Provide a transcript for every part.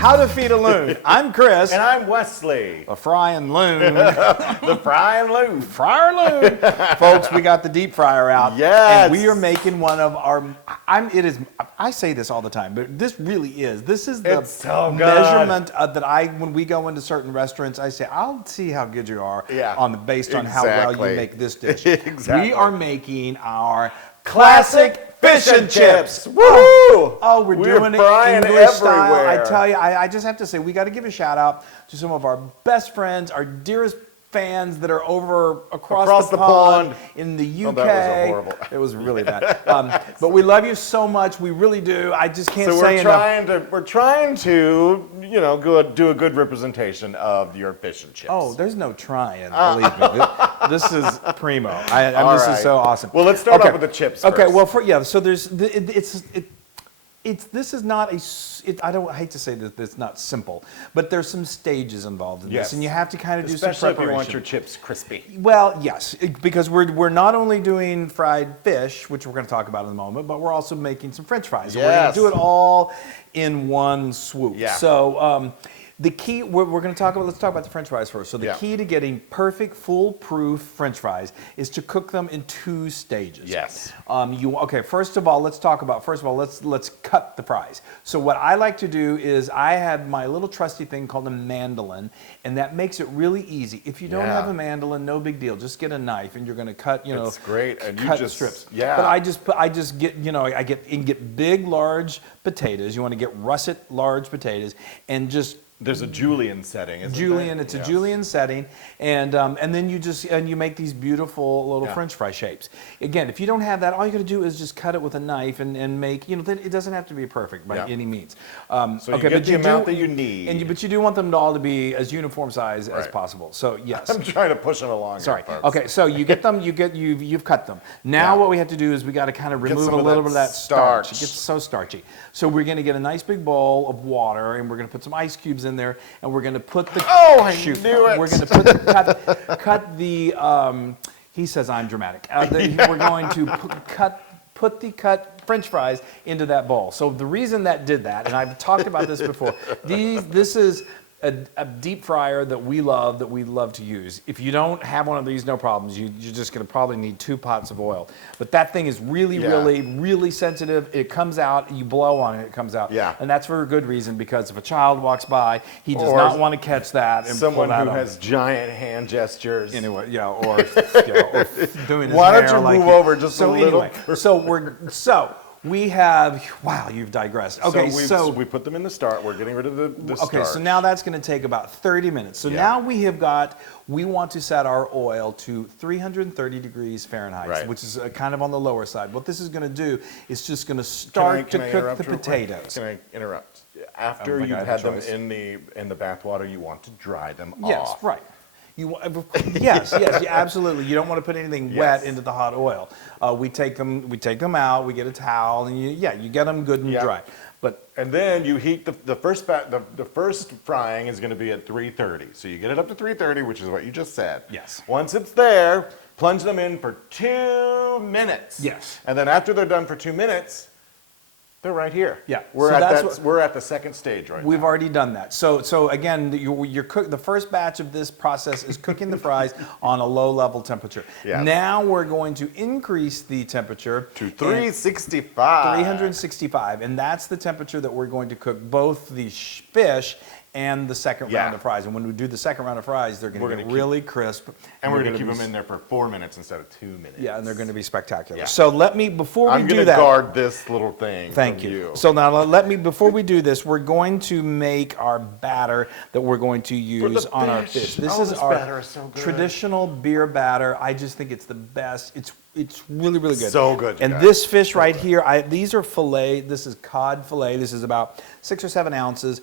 How to Feed a Loon. I'm Chris. And I'm Wesley. The Frying Loon. The Frying Loon. Fryer Loon. Folks, we got the deep fryer out. Yes. And we are making one of our, I say this all the time, but this really is. This is the so measurement that when we go into certain restaurants, I say, I'll see how good you are based on how well you make this dish. Exactly. We are making our classic fish and chips. Woohoo! Oh, we're doing it English style. I tell you, I just have to say, we got to give a shout out to some of our best friends, our dearest fans that are across the pond in the UK. Oh, that was horrible. It was really bad. But we love you so much. We really do. I just can't So say enough. we're trying to, do a good representation of your fish and chips. Oh, there's no trying, believe me. This is primo. This is so awesome. Well, let's start off with the chips first. Okay, well, so there's, this is not I hate to say that it's not simple, but there's some stages involved in this, and you have to kind of do some preparation. Especially if you want your chips crispy. Well, yes, because we're not only doing fried fish, which we're going to talk about in a moment, but we're also making some French fries. And we're going to do it all in one swoop. Yeah. So the key, let's talk about the French fries first. So the key to getting perfect, foolproof French fries is to cook them in 2 stages. Yes. First of all, let's cut the fries. So what I like to do is I have my little trusty thing called a mandolin, and that makes it really easy. If you don't have a mandolin, no big deal. Just get a knife, and you're going to cut, It's great, and cut you just strips. Yeah. But I just get, you can get big, large potatoes. You want to get russet, large potatoes, and just. There's a julienne setting, isn't there? It's a julienne setting, and then you make these beautiful little French fry shapes. Again, if you don't have that, all you got to do is just cut it with a knife and make. It doesn't have to be perfect by any means. So you get the amount that you need, but you do want them all to be as uniform size as possible. So yes. I'm trying to push them along. Sorry. Here, okay, so you get them. You've cut them. Now what we have to do is we got to kind of remove a little bit of that starch. It gets so starchy. So we're going to get a nice big bowl of water, and we're going to put some ice cubes in there, and we're going to put the We're going to cut the. He says I'm dramatic. We're going to put the cut French fries into that bowl. So the reason that did that, and I've talked about this before, this is a deep fryer that we love to use. If you don't have one of these, no problems. You're just going to probably need 2 pots of oil. But that thing is really sensitive. It comes out, you blow on it, it comes out. Yeah. And that's for a good reason, because if a child walks by, he does not want to catch that and someone pull that who on. has giant hand gestures. Anyway, or doing his Why hair don't you like move over just a little? So we have, you've digressed. Okay, so we put them in the start. We're getting rid of the starch. Okay, so now that's going to take about 30 minutes. So now we want to set our oil to 330 degrees Fahrenheit, which is kind of on the lower side. What this is going to do is just going to start to cook the potatoes. Can I interrupt? After you've had them in the bath water, you want to dry them off. Yes, right. Yes, absolutely. You don't want to put anything wet into the hot oil. We take them out. We get a towel, and you get them good and dry. And then you heat the first the first frying is going to be at 330. So you get it up to 330, which is what you just said. Yes. Once it's there, plunge them in for 2 minutes. Yes. And then after they're done for 2 minutes, they're right here. Yeah. We're at the second stage right now. We've already done that. So again, the first batch of this process is cooking the fries on a low level temperature. Yeah. Now we're going to increase the temperature to 365. 365, and that's the temperature that we're going to cook both the fish and the second round of fries. And when we do the second round of fries, they're going to get really crisp. And we're going to keep them in there for 4 minutes instead of 2 minutes. Yeah, and they're going to be spectacular. Yeah. So before we do that, I'm going to guard this little thing. Thank you. So now before we do this, we're going to make our batter that we're going to use on our fish. This is our traditional beer batter. I just think it's the best. It's really, really good. So good. And this fish right here, these are fillet. This is cod fillet. This is about 6 or 7 ounces.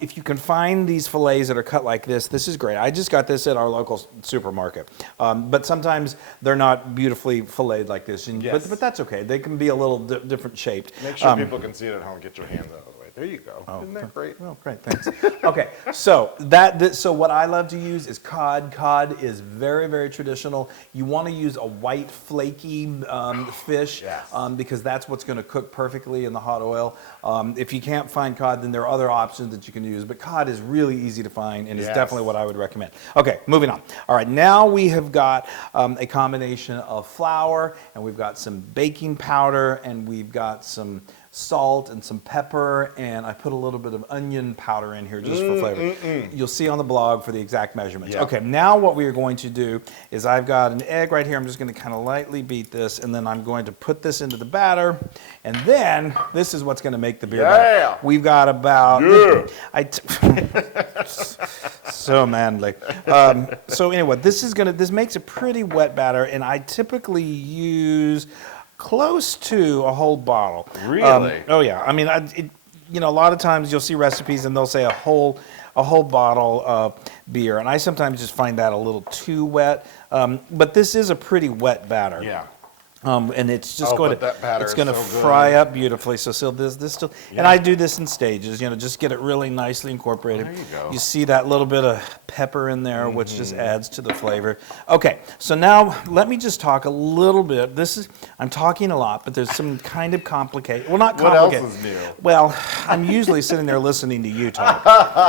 If you can find these fillets that are cut like this is great. I just got this at our local supermarket. But sometimes they're not beautifully filleted like this. But that's okay. They can be a little different shaped. Make sure people can see it at home. Get your hands out of the way, There you go. Isn't that great? Oh, great, thanks. Okay, so so what I love to use is cod. Cod is very, very traditional. You want to use a white, flaky fish Yes. because that's what's going to cook perfectly in the hot oil. If you can't find cod, then there are other options that you can use, but cod is really easy to find and is Yes. definitely what I would recommend. Okay, moving on. All right, now we have got a combination of flour, and we've got some baking powder, and we've got some salt and some pepper, and I put a little bit of onion powder in here just for flavor. You'll see on the blog for the exact measurements. Yeah. Okay, now what we are going to do is I've got an egg right here. I'm just going to kind of lightly beat this, and then I'm going to put this into the batter, and then this is what's going to make the beer better. We've got about... So manly. So anyway, this makes a pretty wet batter, and I typically use close to a whole bottle. Really? Oh yeah. I mean, a lot of times you'll see recipes and they'll say a whole bottle of beer, and I sometimes just find that a little too wet. But this is a pretty wet batter. Yeah. And it's just going but that batter to is so fry good. up beautifully. So this still, and I do this in stages. Just get it really nicely incorporated. There you go. You see that little bit of pepper in there, which just adds to the flavor. Okay, so now let me just talk a little bit. I'm talking a lot, but there's some kind of complicated. Well, not complicated. What else is new? Well, I'm usually sitting there listening to you talk.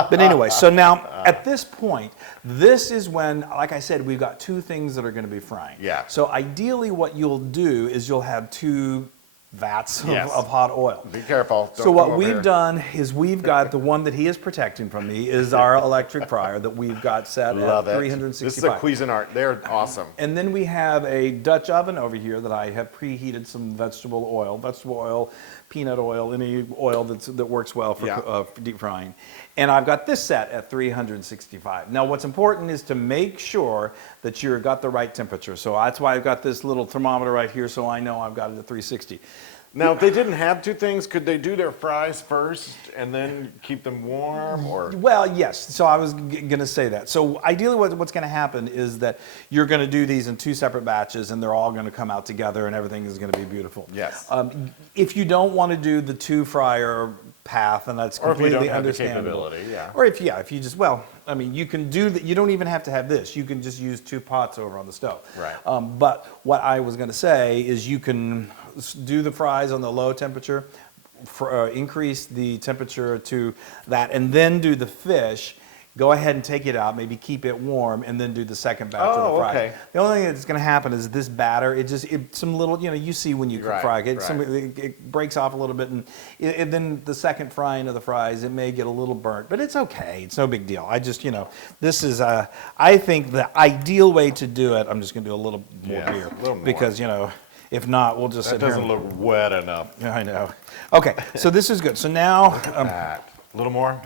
But anyway, so now at this point, this is when, like I said, we've got two things that are going to be frying. Yeah. So ideally what you'll do is you'll have two vats Yes. of hot oil. Be careful. Don't So come what over we've here. done is we've got the one that he is protecting from me is our electric fryer that we've got set Love at it. 365. This is a Cuisinart. They're awesome. And then we have a Dutch oven over here that I have preheated some vegetable oil, peanut oil, any oil that works well for deep frying. And I've got this set at 365. Now what's important is to make sure that you've got the right temperature. So that's why I've got this little thermometer right here so I know I've got it at 360. Now, if they didn't have two things, could they do their fries first and then keep them warm? Or Well, yes. So I was going to say that. So ideally what's going to happen is that you're going to do these in two separate batches, and they're all going to come out together, and everything is going to be beautiful. Yes. If you don't want to do the two fryer path, and that's Or if you completely don't have the understandable. capability, yeah. Or if you just, you can do that. You don't even have to have this. You can just use two pots over on the stove. Right. But what I was going to say is you can do the fries on the low temperature, increase the temperature to that, and then do the fish. Go ahead and take it out, maybe keep it warm, and then do the second batch of the fries. Okay. The only thing that's going to happen is this batter, some little, you see when you cook Right, fry, right. it breaks off a little bit, and then the second frying of the fries, it may get a little burnt, but it's okay. It's no big deal. I just, this is, I think the ideal way to do it, I'm just going to do a little more Yes, beer. a little more. Because, if not, we'll just that sit here. doesn't look wet enough. Yeah, I know. Okay, so this is good. So now, A little more.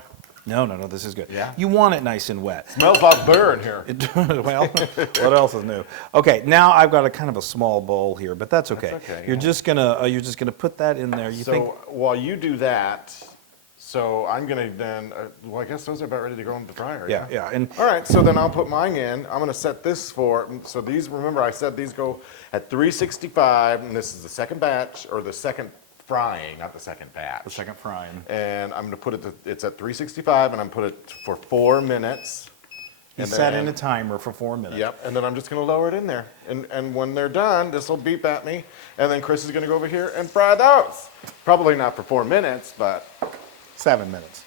no, this is good. Yeah? You want it nice and wet. Smells like beer in here. Well, what else is new? Okay, now I've got a kind of a small bowl here, but that's okay. That's okay, You're yeah. just gonna put that in there. You So think? while you do that, so I'm gonna then, I guess those are about ready to go into the fryer. Yeah, and All right, so then I'll put mine in. I'm gonna set this so these, remember I said these go at 365, and this is the second batch, or the second frying, not the second batch. the second frying. And I'm gonna put it's at 365, and I'm put it for 4 minutes. You And set then- in a timer for 4 minutes. Yep, and then I'm just gonna lower it in there. And when they're done, this will beep at me, and then Chris is gonna go over here and fry those. Probably not for 4 minutes, but 7 minutes.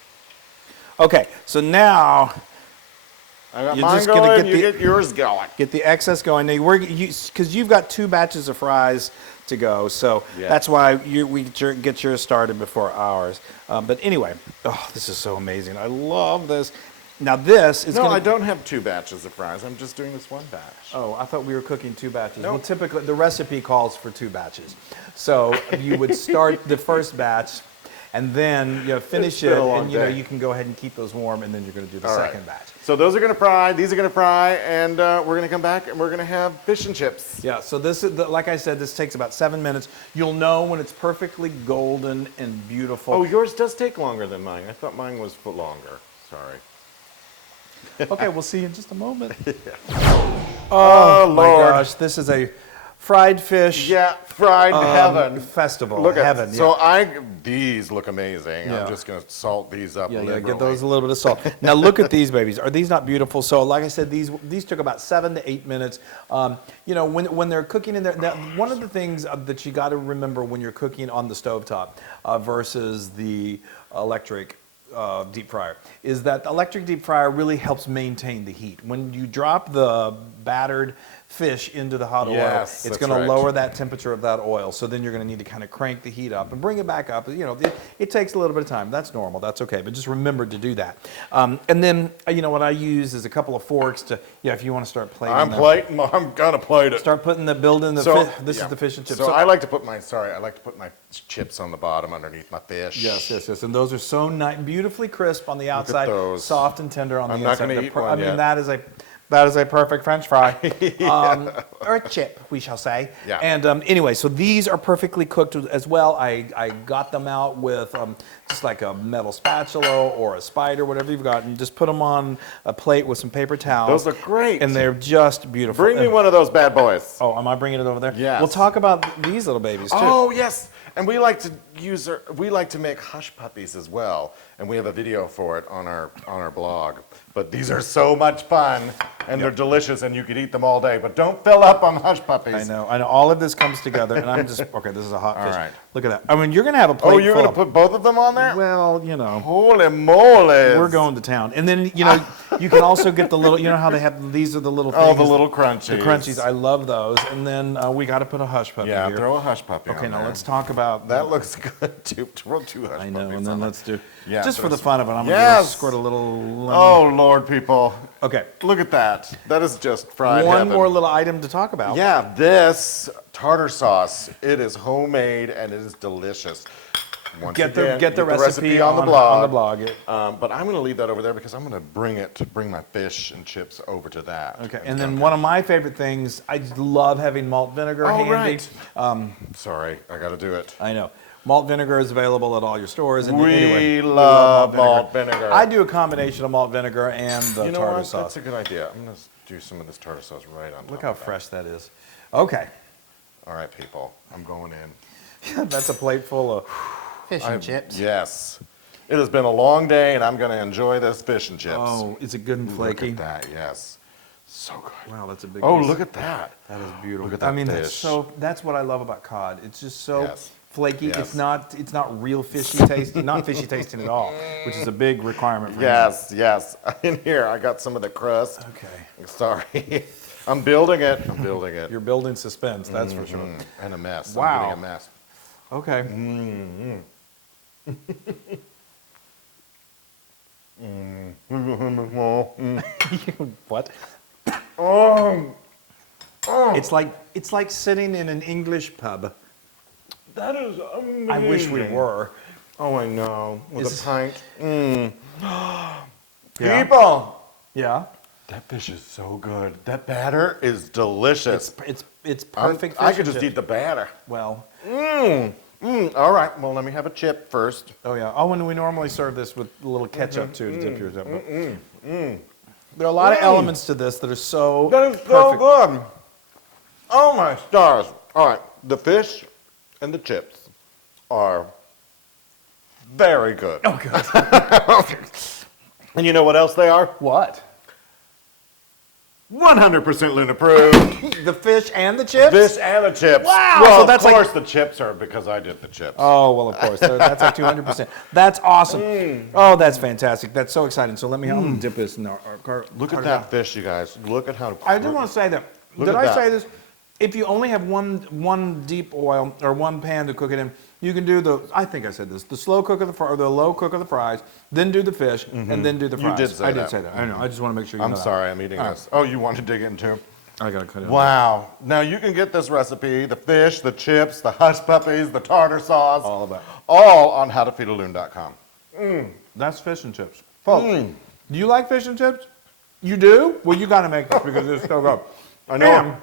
Okay, so now I got You're mine just gonna going, get you the- get yours going. get the excess going. Now, because you've got 2 batches of fries to go, so Yeah. that's why we get yours started before ours. But anyway, this is so amazing. I love this. Now this is No, gonna, I don't have 2 batches of fries. I'm just doing this 1 batch. Oh, I thought we were cooking 2 batches. Well, Nope. typically the recipe calls for 2 batches. So you would start the first batch, and then finish been it, a long and day. you can go ahead and keep those warm, and then you're going to do the All second right. batch. So those are gonna fry, these are gonna fry, and we're gonna come back and we're gonna have fish and chips. Yeah. So this is like I said, this takes about 7 minutes. You'll know when it's perfectly golden and beautiful. Oh, yours does take longer than mine. I thought mine was longer. Sorry. Okay, we'll see you in just a moment. Oh, My Lord. gosh, this is a fried fish. Yeah, fried heaven. Festival. Look at heaven. So yeah. these look amazing. Yeah. I'm just gonna salt these up. Yeah, liberally. get those a little bit of salt. Now look at these babies. Are these not beautiful? So like I said, these took about 7 to 8 minutes. You know, when they're cooking in there, now, one of the things that you got to remember when you're cooking on the stovetop versus the electric deep fryer is that the electric deep fryer really helps maintain the heat. When you drop the battered fish into the hot oil, Yes, it's that's going to right. lower that temperature of that oil. So then you're going to need to kind of crank the heat up and bring it back up. You know, it takes a little bit of time. That's normal. That's okay. But just remember to do that. And then, you know, what I use is a couple of forks to, yeah, if you want to start plating. I'm gonna plate it. Start putting the building the this is the fish and chips. So I like to put my chips on the bottom underneath my fish. Yes. And those are so nice, beautifully crisp on the outside, those. soft and tender on the I'm not inside. gonna They're eat one I mean, yet. that is a perfect French fry, or a chip, we shall say. Yeah. And anyway, so these are perfectly cooked as well. I got them out with just like a metal spatula or a spider, whatever you've got, and just put them on a plate with some paper towels. Those look great. And they're just beautiful. Bring me one of those bad boys. Oh, am I bringing it over there? Yes. We'll talk about these little babies too. Oh yes, and we like to make hush puppies as well, and we have a video for it on our blog. But these are so much fun, and they're delicious, and you could eat them all day. But don't fill up on hush puppies. I know. All of this comes together, and I'm just okay. This is a hot fish. right. Look at that. I mean, you're gonna have a plate. Oh, you're full gonna put both of them on there? Well, you know, Holy moly! we're going to town, and then you know, you can also get the little. You know how they have these are the little things. Oh, the little crunchies. The crunchies. I love those. And then we got to put a hush puppy Yeah, here. throw a hush puppy Okay, on now there. let's talk about That looks good too. Throw 2 hush I know, puppies and then on there. let's do Yeah, just for throw the fun of it. I'm gonna Yes. squirt a little. Lemon. Oh Lord, people! Okay. Look at that. That is just fried One heaven. more little item to talk about. Yeah, this tartar sauce. It is homemade and it is delicious. Once Get again, the recipe on the blog. On the blog. But I'm going to leave that over there because I'm going to bring my fish and chips over to that. Okay, and then one of my favorite things, I just love having malt vinegar Oh, handy. right. Sorry, I got to do it. I know. Malt vinegar is available at all your stores. And We anyway, love malt vinegar. I do a combination of malt vinegar and the You know tartar what? sauce. That's a good idea. I'm going to do some of this tartar sauce right on top. Look how of that. fresh that is. Okay. All right, people. I'm going in. That's a plate full of fish and chips. Yes. It has been a long day, and I'm going to enjoy this fish and chips. Oh, is it good and flaky? Look at that, yes. So good. Wow, that's a big Oh, piece. look at that. That is beautiful. Look at that I mean, fish. that's what I love about cod. It's just so Yes. flaky. Yes. It's not real fishy tasting, not fishy tasting at all, which is a big requirement for me. Yes. In here, I got some of the crust. Okay. Sorry. I'm building it. You're building suspense, that's for sure. And a mess. Wow. I'm getting a mess. Okay. What? Oh, It's like sitting in an English pub. that is amazing. I wish we were. Oh, I know. With Is- a pint. Yeah. People. Yeah. That fish is so good. That batter is delicious. It's perfect. I fish could and just chip. eat the batter. Well. All right. Well, let me have a chip first. Oh yeah. Oh, and we normally serve this with a little ketchup too to dip yours up. There are a lot of elements to this that are so That is so good. Oh my stars. All right. The fish and the chips are very good. Oh good. And you know what else they are? What? 100% Loon approved. The fish and the chips? Fish and the chips. Wow, Well, so that's of like- course the chips are because I did the chips. Oh well, of course. That's like 200%. That's awesome. Oh, that's fantastic. That's so exciting. So let me. I'm gonna dip this in our Look at that fish, you guys. Look at how. I do want to say that. Look Did at I that. say this? If you only have one deep oil or one pan to cook it in, you can do the. I think I said this: the slow cook of the or the low cook of the fries, then do the fish, and then do the You fries. did say I did that. say that. I know. I just want to make sure you know I'm that. sorry, I'm eating this. Oh, you want to dig into? I gotta cut it. Wow. Now you can get this recipe: the fish, the chips, the hush puppies, the tartar sauce, All of that. all on howtofeedaloon.com. That's fish and chips, folks. Do you like fish and chips? You do? Well, you got to make this because it's so good. I know.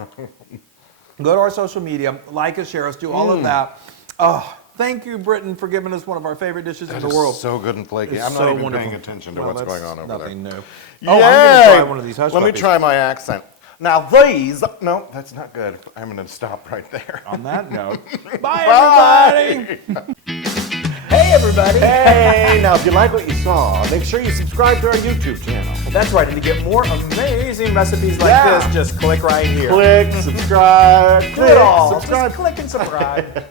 And go to our social media, like us, share us, do all of that. Oh, thank you, Britain, for giving us one of our favorite dishes in That the is world. so good and flaky. It's I'm not so even wonderful. paying attention to Well, what's that's going on over nothing there. new. Oh, I'm going to try one of these hush Let me puppies. try my accent. Now these, no, that's not good. I'm gonna stop right there. On that note, bye everybody! Hey, everybody. Hey, now if you like what you saw, make sure you subscribe to our YouTube channel. That's right. And to get more amazing recipes like Yeah. this, just click right here. Click, subscribe, Do it all. subscribe. Just click and subscribe.